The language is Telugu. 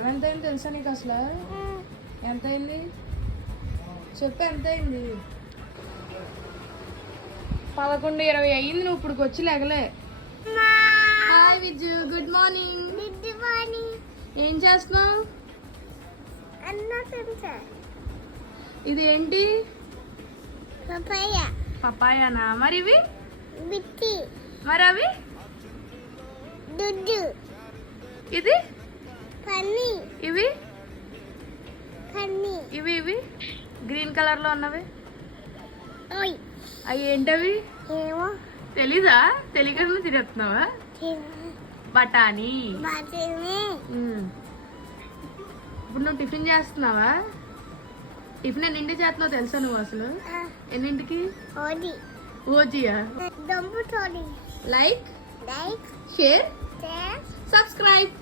టైం ఎంత అయింది తెలుసా నీకు అసలు? ఎంత అయింది చెప్పు, ఎంత అయింది? 11:20 అయింది. నువ్వు ఇప్పుడు వచ్చి లేగలే. Hi Viju, good morning. ఏం చేస్తున్నావు? ఇది ఏంటి? పపాయానా? మరి ఇవి మరి అవి ఇది ఇవి ఇవి ఇవి గ్రీన్ కలర్ లో ఉన్నవి అవి ఏంటవి? తెలీదా? తెలియకుండా తిరుగుతున్నావా? బఠానీ. ఇప్పుడు నువ్వు టిఫిన్ చేస్తున్నావా? టిఫిన్ ఎన్నింటి చేస్తున్నావు తెలుసా నువ్వు అసలు? ఎన్నింటికి? ఓజియా. Like, share, subscribe.